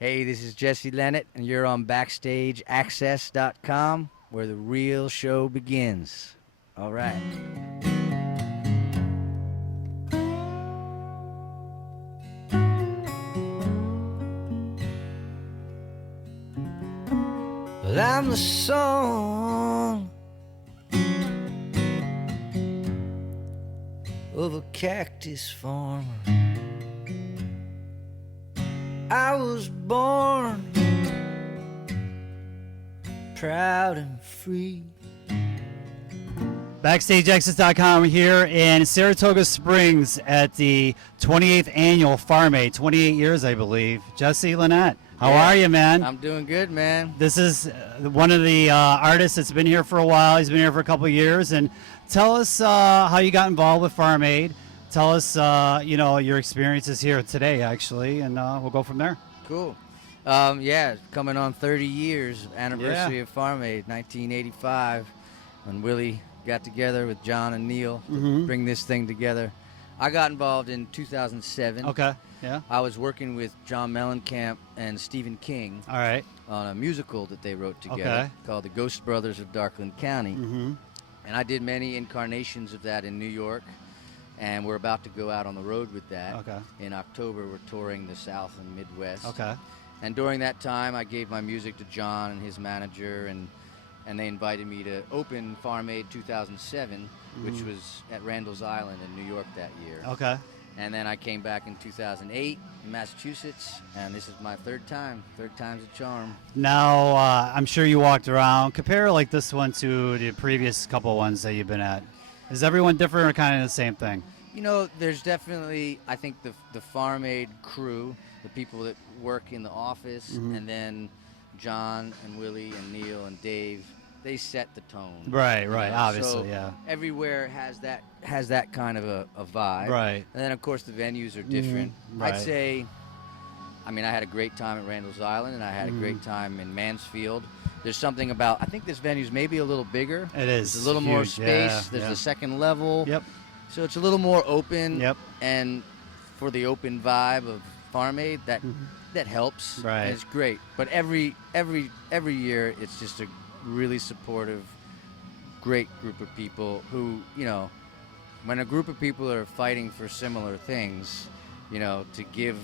Hey, this is Jesse Lenat, and you're on BackstageAxxess.com, where the real show begins. All right. Well, I'm the son of a cactus farmer. I was born proud and free. BackstageAxxess.com here in Saratoga Springs at the 28th annual Farm Aid, 28 years, I believe. Jesse Lenat, how are you, man? I'm doing good, man. This is one of the artists that's been here for a while. He's been here for a couple of years. And tell us how you got involved with Farm Aid. Tell us, your experiences here today, actually, and we'll go from there. Cool. Coming on 30 years, anniversary of Farm Aid, 1985, when Willie got together with John and Neil to bring this thing together. I got involved in 2007. Okay, yeah. I was working with John Mellencamp and Stephen King All right. on a musical that they wrote together called The Ghost Brothers of Darkland County. Mm-hmm. And I did many incarnations of that in New York, and we're about to go out on the road with that. Okay. In October, we're touring the South and Midwest. Okay. And during that time, I gave my music to John and his manager, and they invited me to open Farm Aid 2007, which was at Randall's Island in New York that year. Okay. And then I came back in 2008 in Massachusetts, and this is my third time. Third time's a charm. Now, I'm sure you walked around. Compare like this one to the previous couple ones that you've been at. Is everyone different or kind of the same thing? You know, there's definitely, I think, the Farm Aid crew, the people that work in the office, and then John and Willie and Neil and Dave, they set the tone. Right, you right, know? obviously, So yeah. everywhere has that kind of a vibe. Right. And then, of course, the venues are different. right. I'd say, I mean, I had a great time at Randall's Island, and I had a great time in Mansfield. There's something about, I think this venue's maybe a little bigger. It is. There's a little more huge, space. yeah, There's yeah. the second level. Yep. So it's a little more open. Yep. And for the open vibe of Farm Aid, that helps. Right. And it's great. But every year, it's just a really supportive, great group of people who, you know, when a group of people are fighting for similar things, you know, to give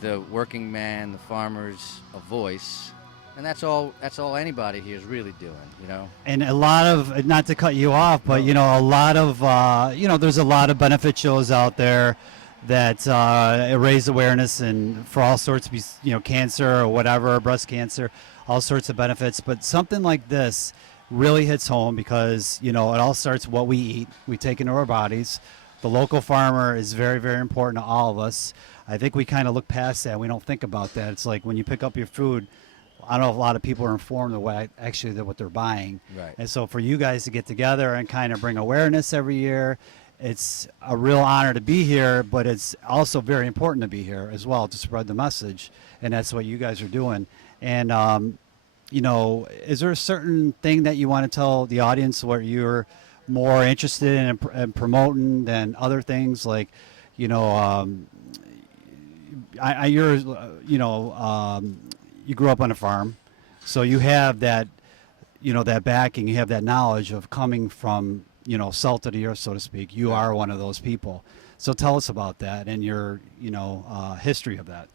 the working man, the farmers, a voice. And that's all anybody here is really doing, you know. And a lot of, not to cut you off, but, you know, a lot of, there's a lot of benefit shows out there that raise awareness and for all sorts of, cancer or whatever, breast cancer, all sorts of benefits. But something like this really hits home because, it all starts what we eat. We take into our bodies. The local farmer is very, very important to all of us. I think we kind of look past that. We don't think about that. It's like when you pick up your food, I don't know if a lot of people are informed of what they're buying. Right. And so for you guys to get together and kind of bring awareness every year, it's a real honor to be here, but it's also very important to be here as well to spread the message. And that's what you guys are doing. And, is there a certain thing that you want to tell the audience where you're more interested in promoting than other things? Like, you grew up on a farm, so you have that, that backing, you have that knowledge of coming from, salt of the earth, so to speak. You are one of those people. So tell us about that and your, history of that.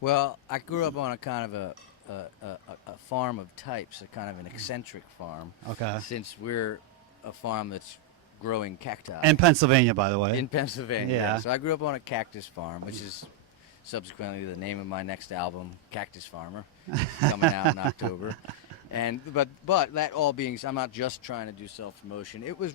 Well, I grew up on a kind of a farm of types, a kind of an eccentric farm. Okay. Since we're a farm that's growing cacti. In Pennsylvania, by the way. In Pennsylvania. Yeah. So I grew up on a cactus farm, which is subsequently the name of my next album, Cactus Farmer, coming out in October. And but that all being, I'm not just trying to do self-promotion. It was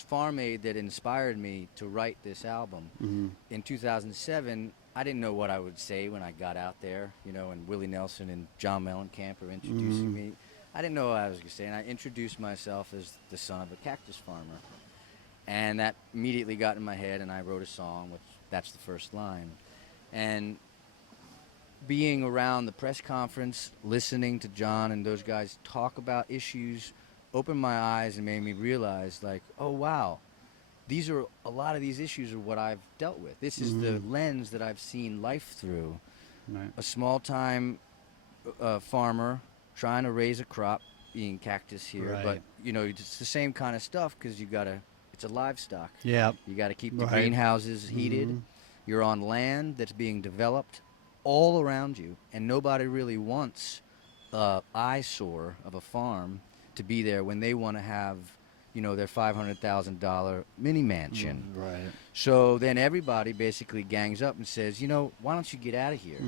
Farm Aid that inspired me to write this album. In 2007, I didn't know what I would say when I got out there, and Willie Nelson and John Mellencamp are introducing me. I didn't know what I was going to say, and I introduced myself as the son of a cactus farmer. And that immediately got in my head, and I wrote a song, which that's the first line. And being around the press conference, listening to John and those guys talk about issues, opened my eyes and made me realize, like, oh, wow, these are a lot of these issues are what I've dealt with. This is the lens that I've seen life through. Right. A small time farmer trying to raise a crop, eating cactus here, Right. but you know it's the same kind of stuff because it's a livestock. Yeah. You got to keep the Right. greenhouses heated. You're on land that's being developed all around you, and nobody really wants a eyesore of a farm to be there when they want to have, you know, their $500,000 mini mansion. Right. So then everybody basically gangs up and says, you know, why don't you get out of here?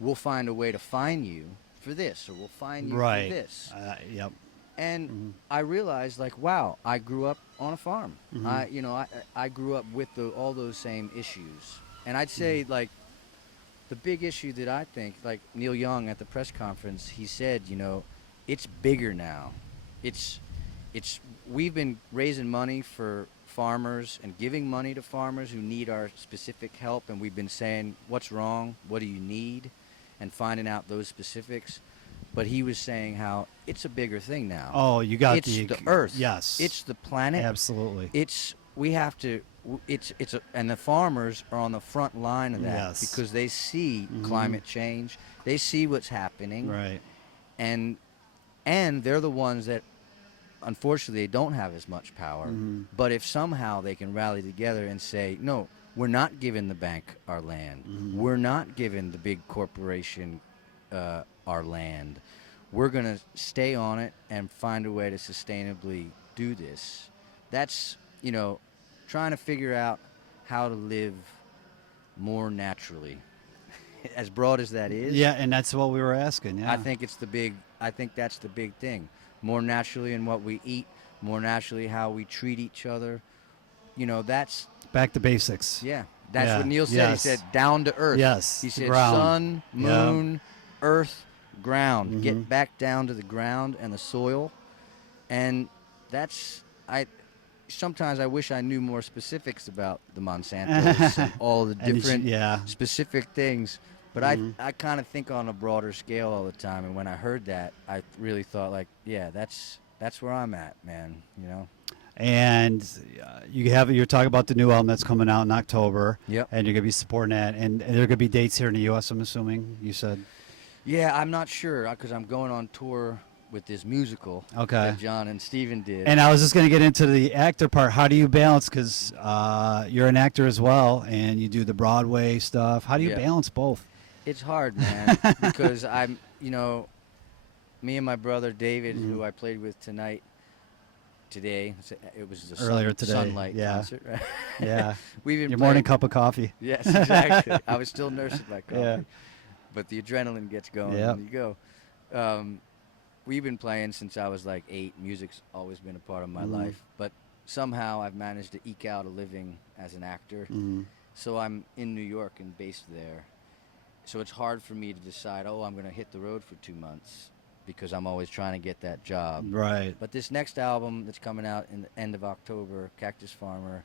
We'll find a way to fine you for this, or we'll fine you Right. for this. Yep. And I realized, like, wow, I grew up on a farm. I grew up with all those same issues. And I'd say, like, the big issue that I think, like Neil Young at the press conference, he said, you know, it's bigger now. We've been raising money for farmers and giving money to farmers who need our specific help, and we've been saying, what's wrong? What do you need? And finding out those specifics. But he was saying how it's a bigger thing now. Oh, you got it's the Earth. Yes. It's the planet. Absolutely. And the farmers are on the front line of that Yes. because they see climate change. They see what's happening. Right. And they're the ones that, unfortunately, don't have as much power. But if somehow they can rally together and say, no, we're not giving the bank our land. We're not giving the big corporation our land. We're going to stay on it and find a way to sustainably do this. That's, you know, trying to figure out how to live more naturally. As broad as that is. Yeah, and that's what we were asking. Yeah. I think that's the big thing. More naturally in what we eat, more naturally how we treat each other. You know, that's back to basics. yeah. That's Yeah. what Neil said. Yes. He said down to earth. Yes. He said Ground. sun, moon, earth, ground. Get Mm-hmm. back down to the ground and the soil. And sometimes I wish I knew more specifics about the Monsantos and all the And different yeah. specific things. But I kind of think on a broader scale all the time. And when I heard that, I really thought, like, yeah, that's where I'm at, man. You know. And you're talking about the new album that's coming out in October. Yep. And you're gonna be supporting that, and there are gonna be dates here in the U.S. I'm assuming you said. Yeah, I'm not sure because I'm going on tour with this musical Okay. that John and Steven did. And I was just gonna get into the actor part. How do you balance? Because you're an actor as well, and you do the Broadway stuff. How do you Yeah. balance both? It's hard, man, because I'm, you know, me and my brother David, who I played with today, it was the Earlier today, Sunlight yeah. concert, right? Yeah. We've been Your playing, morning cup of coffee. Yes, exactly. I was still nursing my coffee, Yeah. but the adrenaline gets going Yep. when you go. We've been playing since I was like 8. Music's always been a part of my life, but somehow I've managed to eke out a living as an actor. So I'm in New York and based there. So it's hard for me to decide, I'm going to hit the road for 2 months because I'm always trying to get that job. Right. But this next album that's coming out in the end of October, Cactus Farmer,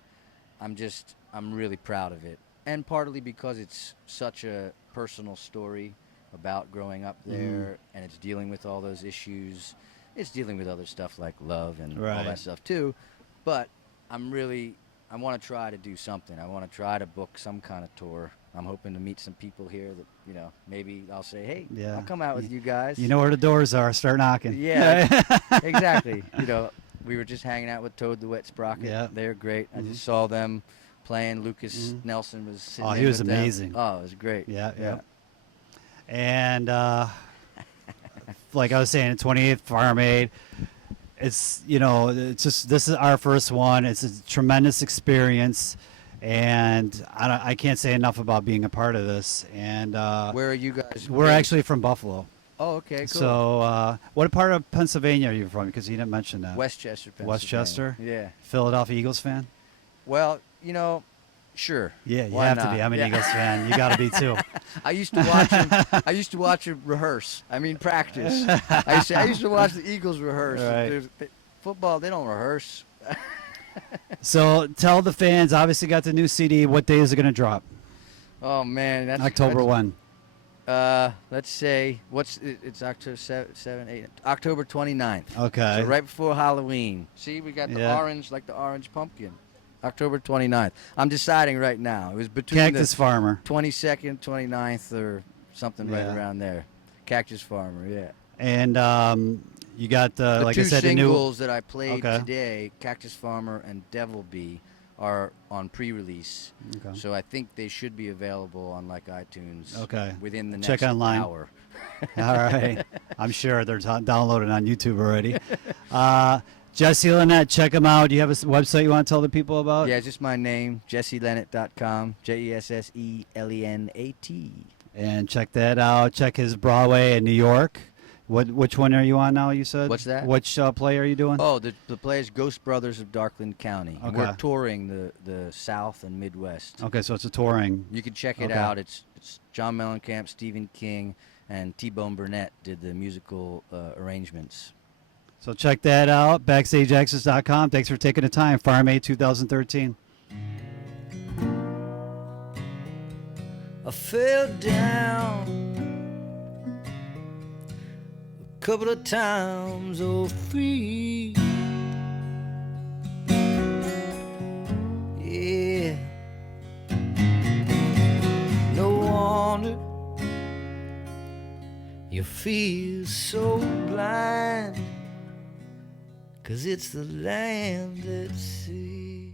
I'm really proud of it. And partly because it's such a personal story about growing up there, and it's dealing with all those issues. It's dealing with other stuff like love and all Right. that stuff too. But I want to try to do something. I want to try to book some kind of tour. I'm hoping to meet some people here that, you know, maybe I'll say, hey, Yeah. I'll come out with you guys. You know where the doors are. Start knocking. Yeah, exactly. You know, we were just hanging out with Toad the Wet Sprocket. Yeah. They're great. I just saw them playing. Lucas Nelson was sitting Oh, he in was with them. amazing. Oh, it was great. Yeah. And like I was saying, 28th Farm Aid. It's, you know, it's just, this is our first one. It's a tremendous experience, and I can't say enough about being a part of this. And Where are you guys? we're based? actually from Buffalo. Oh, okay, cool. So what part of Pennsylvania are you from? Because you didn't mention that. Westchester, Pennsylvania. Westchester? Yeah. Philadelphia Eagles fan? Well, you know, sure. Yeah, you Why have not? to be. I'm an Yeah. Eagles fan. You got to be too. I used to watch him rehearse. I mean, practice. I used to watch the Eagles rehearse. Right. Football, they don't rehearse. So tell the fans. Obviously, got the new CD. What day is it going to drop? Oh man, that's October 1. Let's say it's October 7, 8, October 29th. Okay. So right before Halloween. See, we got the Yeah. orange, like the orange pumpkin. October 29th. I'm deciding right now. It was between Cactus the Farmer. 22nd, 29th, or something right Yeah. around there. Cactus Farmer, yeah. And you got, The like two I said, a new. singles that I played Okay. today, Cactus Farmer and Devil Bee, are on pre-release. Okay. So I think they should be available on like iTunes Okay. within the Check next online. hour. All right. I'm sure they're downloaded on YouTube already. Jesse Lenat, check him out. Do you have a website you want to tell the people about? Yeah, just my name, jesselenat.com, JESSELENAT. And check that out. Check his Broadway in New York. Which one are you on now, you said? What's that? Which play are you doing? Oh, the play is Ghost Brothers of Darkland County. Okay. We're touring the South and Midwest. Okay, so it's a touring. You can check it Okay. out. It's John Mellencamp, Stephen King, and T-Bone Burnett did the musical arrangements. So check that out. BackstageAxxess.com. Thanks for taking the time. Farm 8 2013. I fell down a couple of times, oh, 3. Yeah. No wonder you feel so blind, 'cause it's the land that sees.